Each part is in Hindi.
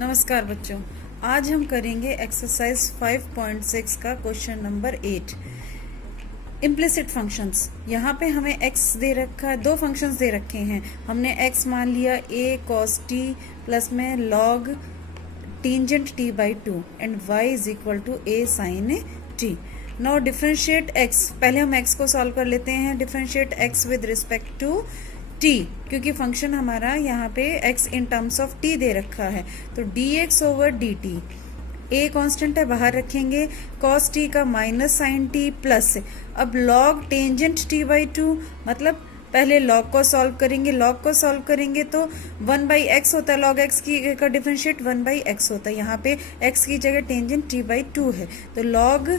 नमस्कार बच्चों, आज हम करेंगे एक्सरसाइज 5.6 का क्वेश्चन नंबर 8 इम्प्लिसिट फंक्शंस। यहाँ पे हमें x दे रखा है, दो फंक्शंस दे रखे हैं। हमने x मान लिया a cos t प्लस में log tangent t by 2 and y is equal to a sin t। Now differentiate x, पहले हम x को सॉल्व कर लेते हैं। Differentiate x with respect to t, क्योंकि फंक्शन हमारा यहाँ पे x in terms of t दे रखा है, तो dx over dt, a constant है बाहर रखेंगे, cos t का माइनस साइन t प्लस, अब log टेंजेंट t by 2, मतलब पहले log को सॉल्व करेंगे। log को सॉल्व करेंगे तो 1 by x होता है, log x की का डिफरेंशिएट 1 by x होता है। यहाँ पे x की जगह टेंजेंट t by 2 है, तो log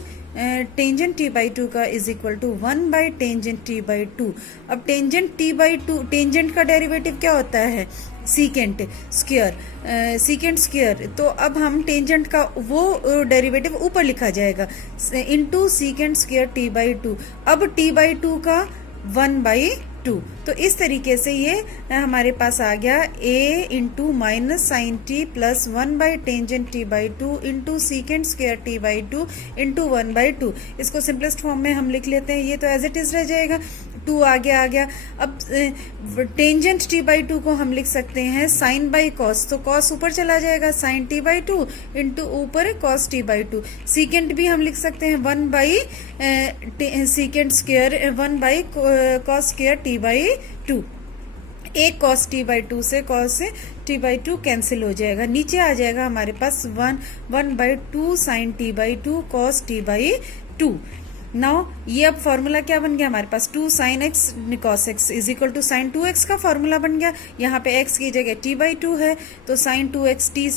टेंजेंट t by 2 का is equal to 1 by tangent t by 2। अब टेंजेंट t by 2, टेंजेंट का डेरिवेटिव क्या होता है? Secant square, secant square. तो अब हम टेंजेंट का वो डेरिवेटिव ऊपर लिखा जाएगा into secant square t by 2। अब t by 2 का 1 by 2, तो इस तरीके से ये हमारे पास आ गया a into minus sine t plus 1 by tangent t by 2 into secant square t by 2 into 1 by 2। इसको सिंपलेस्ट फॉर्म में हम लिख लेते हैं, ये तो एज इट इज रह जाएगा, 2 आगे आ गया। अब टेंजेंट t by 2 को हम लिख सकते हैं साइन बाई कॉस, तो कॉस ऊपर चला जाएगा, साइन t by 2 इंटू ऊपर कॉस t by 2। सीकेंट भी हम लिख सकते हैं 1 by secant square 1 by cos square t by 2। एक cos t by 2 से cos t by 2 कैंसिल हो जाएगा, नीचे आ जाएगा हमारे पास 1 by 2 sin t by 2 cos t by 2। Now ये अब फॉर्मूला क्या बन गया हमारे पास? 2 sin x cos x is equal to sin 2x का फॉर्मूला बन गया। यहाँ पे x की जगह t by 2 है, तो sin 2x t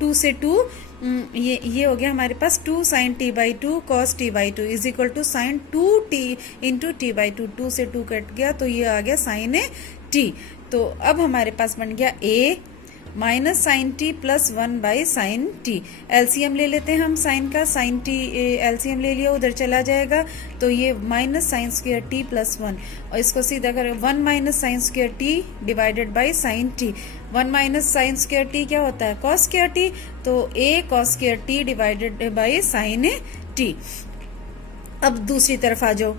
2 से 2 ये हो गया हमारे पास 2 sin t by 2 cos t by 2 is equal to sin 2t into t by 2। 2 से 2 कट गया, तो ये आ गया sin t। तो अब हमारे पास बन गया a minus sine t plus 1 by sine t. LCM ले लेते हैं हम साइन का, साइन टी एलसीएम ले लिया, उधर चला जाएगा, तो ये minus sine square T plus 1, और इसको सीधा करें 1 minus sine square T divided by sine T. 1 minus sine square T क्या होता है? कॉस स्क्वायर टी, तो a cos square T divided by sine T. अब दूसरी तरफ आ जाओ,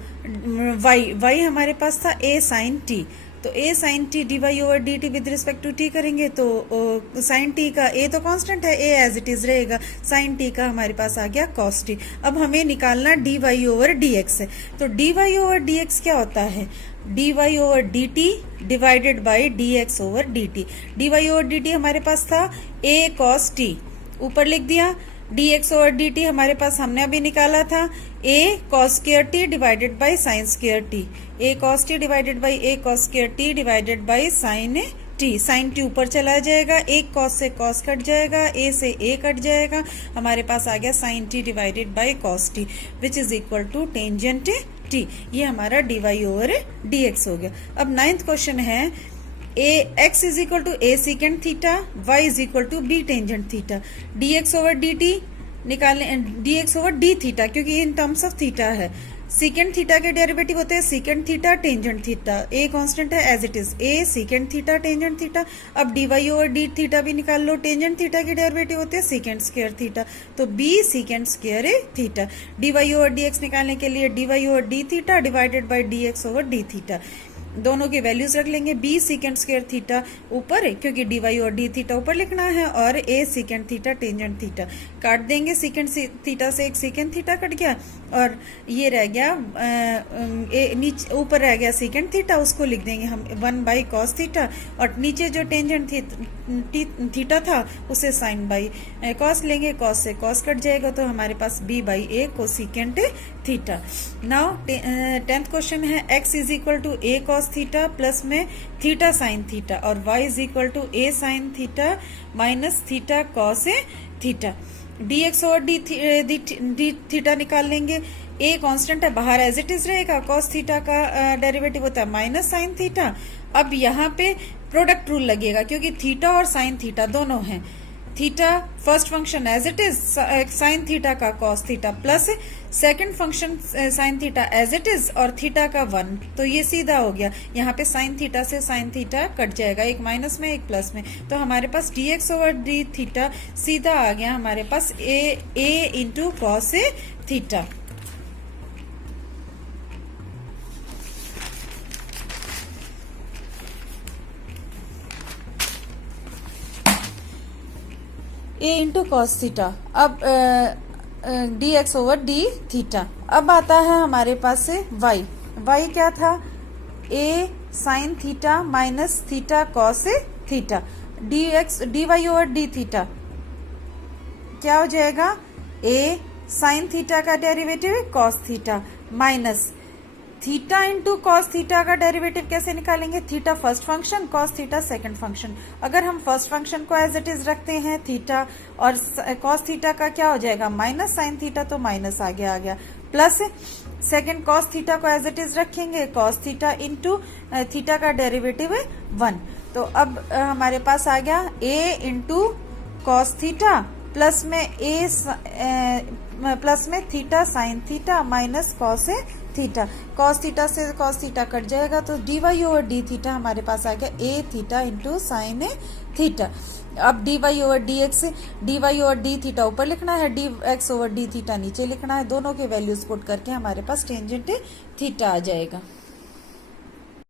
y हमारे पास था a साइन टी, तो a sine t d y over d t with respect to t करेंगे, तो साइन t का a तो कांस्टेंट है, a एज इट इज रहेगा, साइन t का हमारे पास आ गया cos t। अब हमें निकालना dy ओवर dx है, तो dy ओवर dx क्या होता है? dy over dt divided by dx over dt। dy over dt हमारे पास था a cos t, ऊपर लिख दिया, dx ओवर dt हमारे पास हमने अभी निकाला था a cos square t divided by sine square t। a cos t divided by a cos square t divided by sine t। Sine t ऊपर चला जाएगा, एक cos से cos कट जाएगा, a से a कट जाएगा, हमारे पास आ गया sine t divided by cos t which is equal to tangent t। ये हमारा dy ओवर dx हो गया। अब 9th क्वेश्चन है x is equal to a secant theta, y is equal to b tangent theta. dx over dt निकालने, dx ओवर d थीटा, क्योंकि इन टर्म्स ऑफ थीटा है। सीकेंट थीटा के डेरिवेटिव होते हैं secant theta tangent theta, a constant है as it is, a secant theta tangent theta. अब dy ओवर d थीटा भी निकाल लो, टेंजेंट थीटा के डेरिवेटिव होते हैं सीकेंट स्क्वायर थीटा, तो b secant square theta. dy over dx निकालने के लिए dy over d theta divided by dx over d theta, दोनों की वैल्यूज रख लेंगे। b सीकेंट स्क्वायर थीटा ऊपर है, क्योंकि dy और d थीटा ऊपर लिखना है, और a secant theta tangent theta काट देंगे, सीकेंट थीटा से एक सीकेंट थीटा कट गया, और ये रह गया नीचे ऊपर रह गया सीकेंट थीटा, उसको लिख देंगे हम 1 बाई कॉस थीटा, और नीचे जो टेंजेंट थीटा था उसे साइन बाई कॉस लेंगे, कॉस से कॉस कट जाएगा, तो हमारे पास b बाई a को secant theta. Now 10th question है x is equal to a cos theta plus में थीटा साइन थीटा, और y is equal to a sine theta minus theta cos theta. dx और d थीटा निकाल लेंगे, a कांस्टेंट है बाहर एज इट इज रहेगा, cos थीटा का डेरिवेटिव होता है माइनस साइन थीटा। अब यहाँ पे प्रोडक्ट रूल लगेगा, क्योंकि थीटा और साइन थीटा दोनों हैं, theta first function as it is sine theta का cos theta plus second function sine theta as it is और थीटा का 1। तो ये सीधा हो गया, यहाँ पे साइन थीटा से साइन थीटा कट जाएगा, एक माइनस में एक प्लस में, तो हमारे पास dx ओवर डी थीटा सीधा आ गया हमारे पास a into cos theta. a into cos theta. अब dx ओवर डी थीटा। अब आता है हमारे पास से y क्या था, a sine theta minus theta cos theta, dy over d theta क्या हो जाएगा, a साइन थीटा का derivative cos theta minus theta into cos theta का डेरिवेटिव कैसे निकालेंगे, theta first function cos theta second function. अगर हम फर्स्ट फंक्शन को एज इट इज रखते हैं थीटा और कॉस थीटा का क्या हो जाएगा माइनस साइन थीटा, तो माइनस आ गया प्लस सेकंड कॉस थीटा को एज इट इज रखेंगे कॉस थीटा इंटू थीटा का डेरिवेटिव 1। तो अब हमारे पास आ गया a into cos theta plus में theta sine theta minus cos theta. Cos theta से कॉस थीटा कट जाएगा, तो dy ओवर डी थीटा हमारे पास आ गया a theta into sine theta. अब dy ओवर डी थीटा ऊपर लिखना है, dx ओवर डी थीटा नीचे लिखना है, दोनों के वैल्यूज पुट करके हमारे पास टेंजेंट थीटा आ जाएगा।